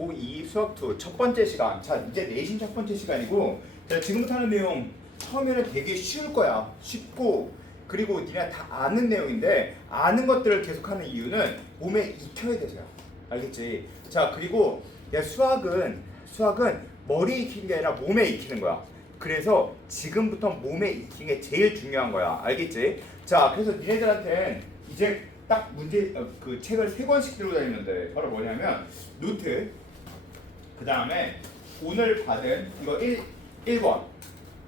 고2 수학 2첫 번째 시간. 자, 이제 내신 첫 번째 시간이고, 자, 지금부터 하는 내용 처음에는 되게 쉬울 거야. 쉽고, 그리고 니네 다 아는 내용인데, 아는 것들을 계속하는 이유는 몸에 익혀야 돼서요. 알겠지? 자, 그리고 야, 수학은, 수학은 머리에 익히는 게 아니라 몸에 익히는 거야. 그래서 지금부터 몸에 익히는 게 제일 중요한 거야. 알겠지? 자, 그래서 니네들한테는 이제 딱 문제 어, 그 책을 세 권씩 들고 다니면 돼. 바로 뭐냐면 노트. 그 다음에 오늘 받은 이거 1 1권.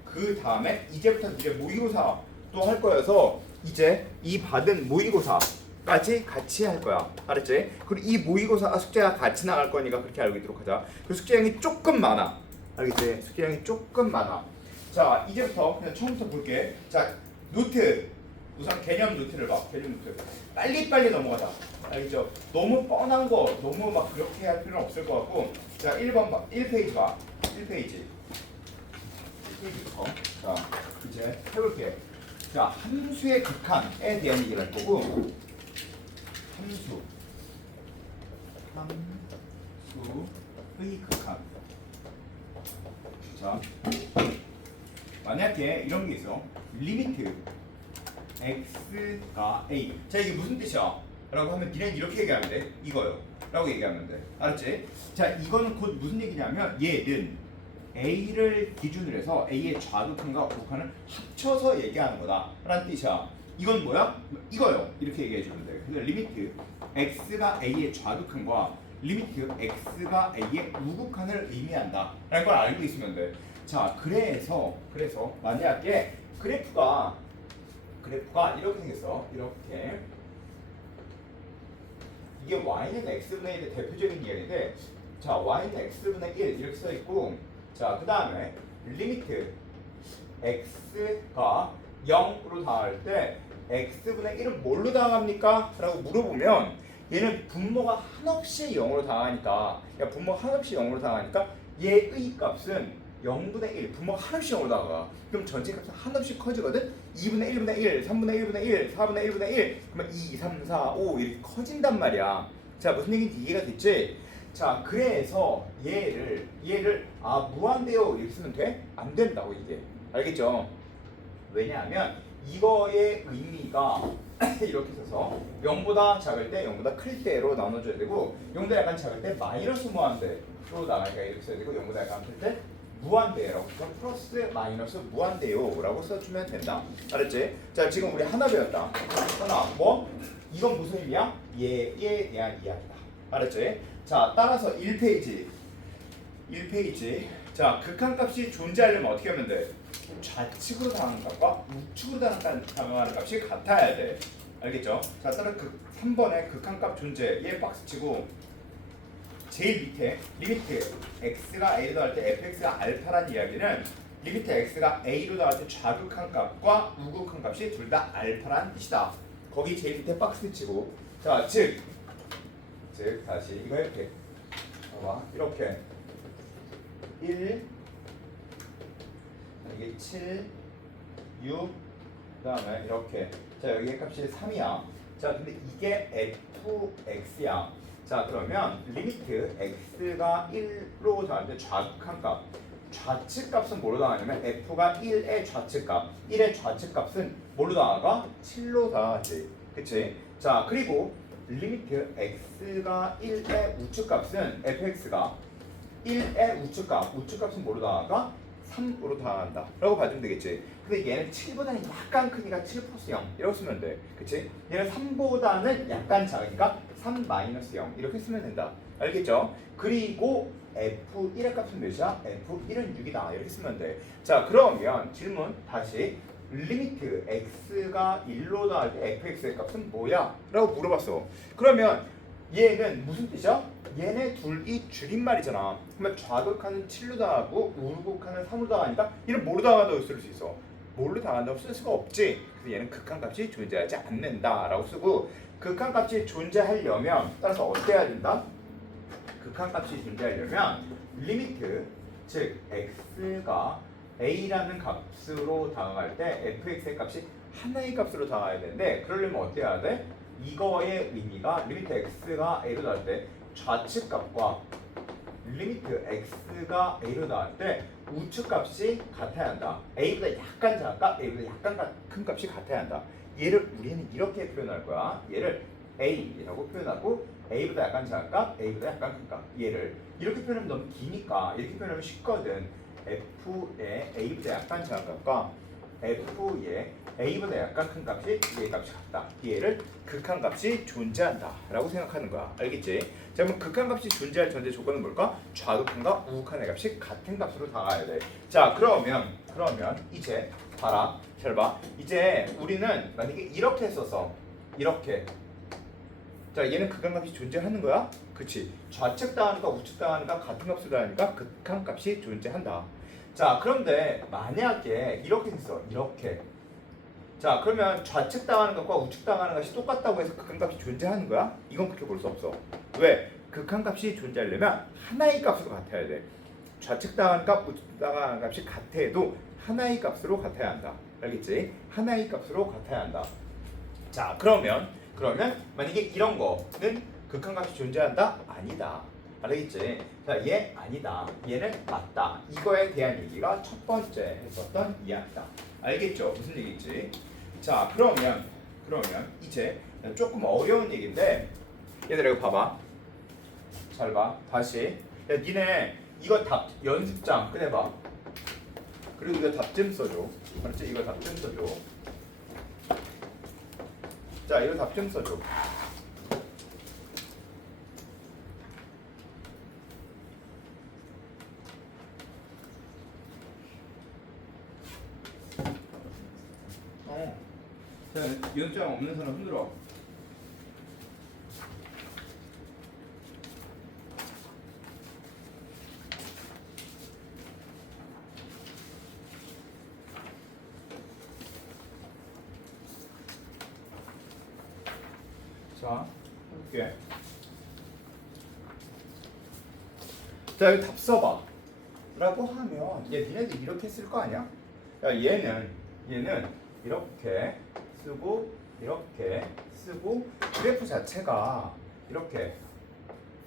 그 다음에 이제부터 이제 모의고사 또 할 거여서 이제 이 받은 모의고사까지 같이 할 거야. 알았지? 그리고 이 모의고사 숙제가 같이 나갈 거니까 그렇게 알고 있도록 하자. 그 숙제량이 조금 많아. 알겠지? 숙제량이 조금 많아. 자, 이제부터 그냥 처음부터 볼게. 자, 노트. 우선 개념 노트를 봐. 개념 노트. 빨리빨리 넘어가자. 알겠죠? 너무 뻔한 거, 너무 막 그렇게 할 필요는 없을 것 같고. 자, 1번 봐. 1페이지 봐. 1페이지. 1페이지부터. 자, 이제 해볼게. 자, 함수의 극한에 대한 얘기를 할 거고. 함수. 함수의 극한. 자, 만약에 이런 게 있어. 리미트 x가 a. 자 이게 무슨 뜻이야? 라고 하면 니네는 이렇게 얘기하면 돼. 이거요. 라고 얘기하면 돼. 알았지? 자 이거는 곧 무슨 얘기냐면 얘는 a를 기준으로 해서 a의 좌극한과 우극한을 합쳐서 얘기하는 거다. 라는 뜻이야. 이건 뭐야? 이거요. 이렇게 얘기해 주면 돼. 그래서 리미트 x가 a의 좌극한과 리미트 x가 a의 우극한을 의미한다. 라는 걸 알고 있으면 돼. 자, 그래서 그래서 만약에 그래프가 그래프가 이렇게 생겼어. 이렇게 이게 y는 x분의 1의 대표적인 이야기인데 자, y는 x분의 1 이렇게 써 있고 자, 그 다음에 리미트 x가 0으로 닿을 때 x분의 1은 뭘로 닿합니까? 라고 물어보면 얘는 분모가 한없이 0으로 닿으니까 야 분모 한없이 0으로 닿으니까 얘의 값은 0분의 1 분모가 한없이 0으로 닿아 그럼 전체 값은 한없이 커지거든 2분의 1분의 1 3분의 1분의 1 4분의 1분의 1 그러면 2 3 4 5 이렇게 커진단 말이야 자 무슨 얘기인지 이해가 됐지? 자 그래서 얘를 얘를 아 무한대요 이렇게 쓰면 돼? 안 된다고 이게 알겠죠? 왜냐하면 이거의 의미가 이렇게 써서 0보다 작을 때 0보다 클 때로 나눠줘야 되고 0보다 약간 작을 때 마이너스 무한대로 나가니까 이렇게 써야 되고 0보다 약간 클때 무한대라고 그래서 플러스 마이너스 무한대요라고 써주면 된다 알았지? 자 지금 우리 하나 배웠다 하나 뭐? 이건 무슨 의미야? 얘에 대한 이야기다 알았지? 자 따라서 1페이지 1페이지 자 극한값이 존재하려면 어떻게 하면 돼? 좌측으로 당하는 값과 우측으로 당하는 값이 같아야 돼. 알겠죠? 자, 따라 그 3번에 극한값 존재에 박스 치고 제일 밑에 리미트 x가 a로 나갈 때 fx가 알파란 이야기는 리미트 x가 a로 나갈 때 좌극한 값과 우극한 값이 둘 다 알파란 뜻이다. 거기 제일 밑에 박스 치고 자, 즉, 즉 다시 이거 이렇게 봐봐 이렇게 1 이게 7, 6, 그다음에 이렇게 자 여기 값이 3이야. 자 근데 이게 fx야. 자 그러면 리미트 x가 1로 정할 때 좌극한 값 좌측 값은 뭐로 나가냐면 f가 1의 좌측 값 1의 좌측 값은 뭐로 나가? 7로 나가지. 그치? 자 그리고 리미트 x가 1의 우측 값은 fx가 1의 우측 값 우측 값은 뭐로 나가? 3으로 당한다 라고 봐주면 되겠지 근데 얘는 7보다는 약간 크니까 7 플러스 0 이라고 쓰면 돼 그치? 얘는 3보다는 약간 작으니까 3 마이너스 0 이렇게 쓰면 된다 알겠죠? 그리고 F1의 값은 몇이야? F1은 6이다 이렇게 쓰면 돼자 그러면 질문 다시 리미트 x가 1로 나올 때 fx의 값은 뭐야? 라고 물어봤어 그러면 얘는 무슨 뜻이야? 얘네 둘이 줄임말이잖아. 그러면 좌극하는 7로 당하고 우극하는 3으로 당하니까 얘는 뭐로 당한다고 쓸 수 있어? 뭘로 당한다고 쓸 수가 없지. 그래서 얘는 극한값이 존재하지 않는다라고 쓰고 극한값이 존재하려면 따라서 해야 된다? 극한값이 존재하려면 리미트 즉 x가 a라는 값으로 당할 때 fx의 값이 하나의 값으로 당해야 되는데 그러려면 해야 돼? 이거의 의미가 리미트 x가 a로 나올 때 좌측 값과 리미트 x가 a로 나올 때 우측 값이 같아야 한다. a보다 약간 작을까? a보다 약간 가- 큰 값이 같아야 한다. 얘를 우리는 이렇게 표현할 거야. 얘를 a라고 표현하고 a보다 약간 작을까? a보다 약간 큰가? 얘를 이렇게 표현하면 너무 기니까 이렇게 표현하면 쉽거든. f의 a보다 약간 작은 값과 f의 a보다 약간 큰 값이 얘 값이 같다. 얘를 극한 값이 존재한다 라고 생각하는 거야. 알겠지? 자, 그럼 극한 값이 존재할 전제 조건은 뭘까? 좌극한과 우극한의 값이 같은 값으로 다가야 돼. 자, 그러면 그러면 이제 봐라. 잘 봐. 이제 우리는 만약에 이렇게 써서 이렇게 자, 얘는 극한값이 존재하는 거야? 그치? 좌측 당하는가 우측 당하는가 같은 값으로 다니까 극한값이 존재한다. 자, 그런데 만약에 이렇게 있어. 이렇게. 자, 그러면 좌측 당하는 것과 우측 당하는 것이 똑같다고 해서 극한값이 존재하는 거야? 이건 그렇게 볼 수 없어. 왜? 극한값이 존재하려면 하나의 값으로 같아야 돼. 좌측 당하는 값, 우측 당하는 값이 같아도 하나의 값으로 같아야 한다. 알겠지? 하나의 값으로 같아야 한다. 자, 그러면 그러면 만약에 이런 거는 극한값이 존재한다? 아니다. 알겠지? 자, 얘 아니다. 얘는 맞다. 이거에 대한 얘기가 첫 번째 했었던 이야기다. 알겠죠? 무슨 얘기인지. 자, 그러면 그러면 이제 조금 어려운 얘기인데 얘들아 이거 봐봐. 잘 봐. 다시. 야, 니네 이거 답 연습장 꺼내봐. 그리고 이거 답 좀 써줘. 알았지? 이거 답 좀 써줘. 자, 이거 답 좀 써줘. 어. 자, 연장 없는 사람 흔들어. 자, 해볼게. 자, 여기 답 써봐. 라고 하면 얘 니네들 이렇게 쓸 거 아니야? 야, 얘는 얘는 이렇게 쓰고 이렇게 쓰고 그래프 자체가 이렇게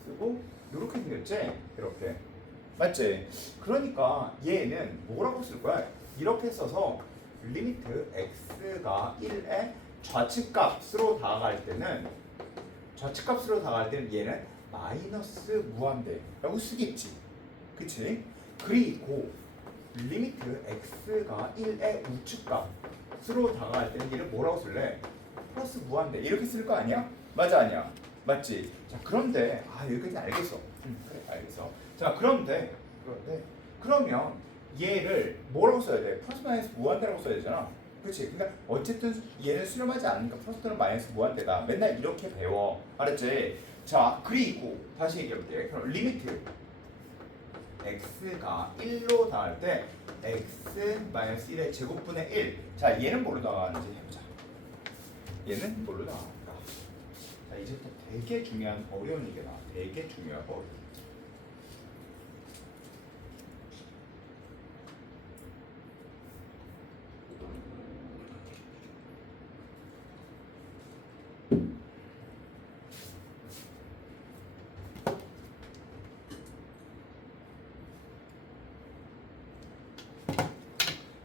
쓰고 이렇게 생겼지? 이렇게 맞지? 그러니까 얘는 뭐라고 쓸 거야? 이렇게 써서 리미트 x가 1에 좌측값으로 다가갈 때는 좌측값으로 다가갈 때는 얘는 마이너스 무한대라고 쓰겠지. 그치? 그리고 리미트 x가 1의 우측값으로 다가갈 때는 얘를 뭐라고 쓸래? 플러스 무한대 이렇게 쓸 거 아니야? 맞아 아니야? 맞지? 자 그런데 아 여기까지 알겠어. 응, 그래 알겠어. 자 그런데 그런데 그러면 얘를 뭐라고 써야 돼? 플러스 마이너스 무한대라고 써야 되잖아. 그렇지? 그러니까 어쨌든 얘는 수렴하지 않으니까 플러스 또는 마이너스 무한대다. 맨날 이렇게 배워. 알았지? 자 그리고 다시 얘기해볼게. 그럼 리미트 x가 1로 닿을 때 x 마이너스 1의 제곱분의 1. 자 얘는 뭘로 나가는지 해보자. 얘는 뭘로 나갈까? 자 이제부터 되게 중요한 어려운 얘기가 나와. 되게 중요하고 어려운.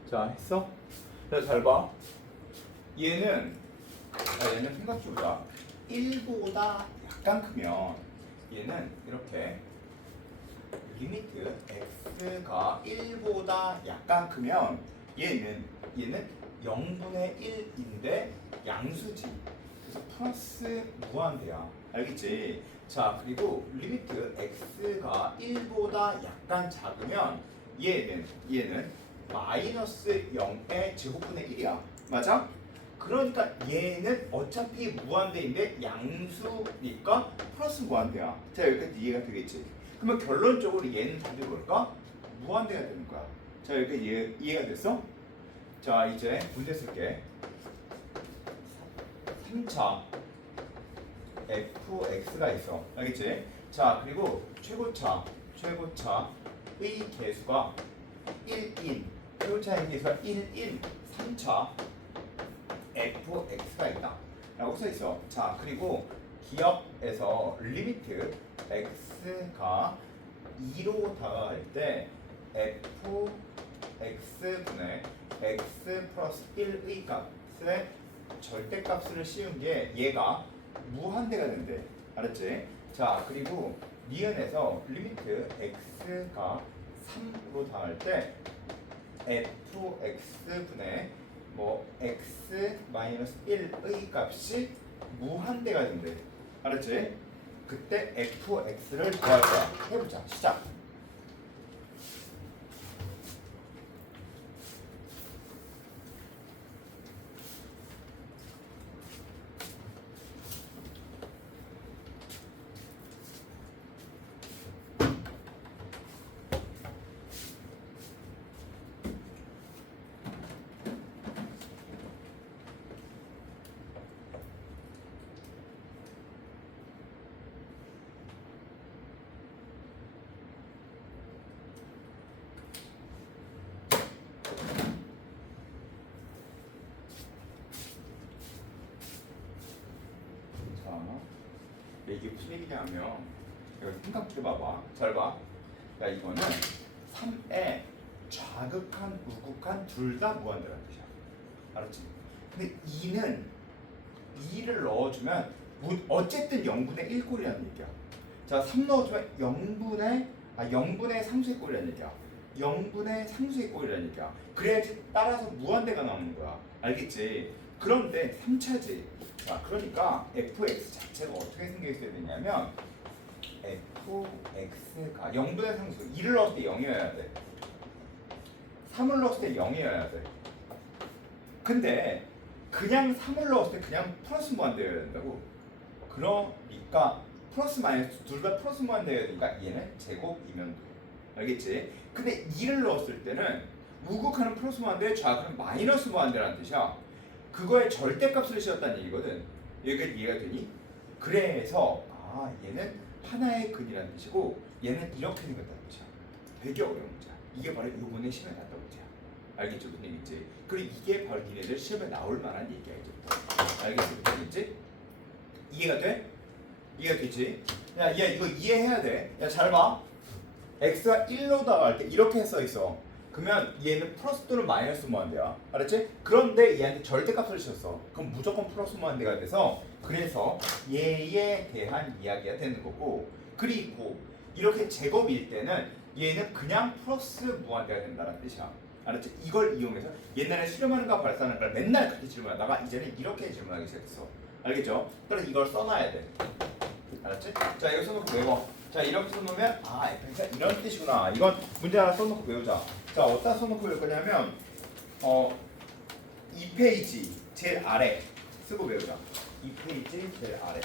자 했어? 자 잘 봐. 얘는 자, 얘는 생각해보자. 1보다 약간 크면 얘는 이렇게 리미트 x가 1보다 약간 크면 얘는 얘는 0분의 1인데 양수지. 그래서 플러스 무한대야. 알겠지? 자 그리고 리미트 x가 1보다 약간 작으면 얘는 얘는 마이너스 0의 제곱분의 1이야. 맞아? 그러니까 얘는 어차피 무한대인데 양수니까 플러스 무한대야. 자 여기까지 이해가 되겠지? 그러면 결론적으로 얘는 답이 뭘까? 무한대가 되는 거야. 자 여기까지 이해, 이해가 됐어? 자 이제 문제 쓸게. 3차 fx가 있어. 알겠지? 자 그리고 최고차 최고차의 개수가 1인 최고차의 개수가 1인 3차 fx가 있다 라고 써 있어 자 그리고 기업에서 리미트 x가 2로 다가갈 때 f x 플러스 1의 값의 절대값을 씌운 게 얘가 무한대가 된대. 알았지? 자 그리고 니은에서 리미트 x가 3으로 닿을 때 fx 분의 뭐 x 마이너스 1의 값이 무한대가 된대. 알았지? 그때 fx를 구할 거야. 해보자. 시작. 자, 이게 무슨 얘기냐면 이거 생각해 봐봐. 잘 봐. 야 이거는 3에 좌극한, 우극한 둘 다 무한대라는 뜻이야. 알았지? 근데 2는 2를 넣어주면 무- 어쨌든 0분의 1꼴이라는 얘기야. 자, 3 넣어주면 0분의 아 0분의 상수의 꼴이라는 얘기야. 0분의 상수의 꼴이라는 얘기야. 그래야지 따라서 무한대가 나오는 거야. 알겠지? 그런데 3차지. 자, 그러니까 fx 자체가 어떻게 생겨 있어야 되냐면 fx가 0분의 상수 2를 넣었을 때 0이어야 돼. 3을 넣었을 때 0이어야 돼. 근데 그냥 3을 넣었을 때 그냥 플러스 무한대여야 된다고. 그러니까 플러스 마이너스 둘 다 플러스 무한대여야 되니까 얘는 제곱이면 돼. 알겠지? 근데 2를 넣었을 때는 우극하는 플러스 무한대, 좌극은 마이너스 무한대라는 뜻이야. 그거의 절대값을 씌웠다는 얘기거든. 여기가 이해가 되니? 그래서 아 얘는 하나의 근이라는 뜻이고 얘는 이렇게 생겼다는 뜻이야. 되게 어려운 문제야. 이게 바로 요번에 시험에 나왔던 문제야. 알겠죠? 무슨 얘기인지. 그리고 이게 바로 니네들 시험에 나올 만한 얘기야 이제. 알겠어? 무슨 얘기인지? 이해가 돼? 이해가 되지? 야, 얘 이거 이해해야 돼. 야, 잘 봐. x가 1로 다갈 때 이렇게 써 있어. 그러면 얘는 플러스 또는 마이너스 무한대야. 알았지? 그런데 얘한테 절대값을 줬어. 그럼 무조건 플러스 무한대가 돼서 그래서 얘에 대한 이야기가 되는 거고 그리고 이렇게 제곱일 때는 얘는 그냥 플러스 무한대가 된다는 뜻이야. 알았지? 이걸 이용해서 옛날에 수렴하는가 발산하는가 맨날 그렇게 질문하다가 이제는 이렇게 질문하기 시작했어. 알겠죠? 그래서 이걸 써놔야 돼. 알았지? 자 이거 써놓고 외워. 자 이렇게 써놓으면 아 fx가 이런 뜻이구나. 이건 문제 하나 써놓고 외우자. 자 어디다 써놓고 외울 거냐면 어 2페이지 제일 아래 쓰고 외우자. 2페이지 제일 아래.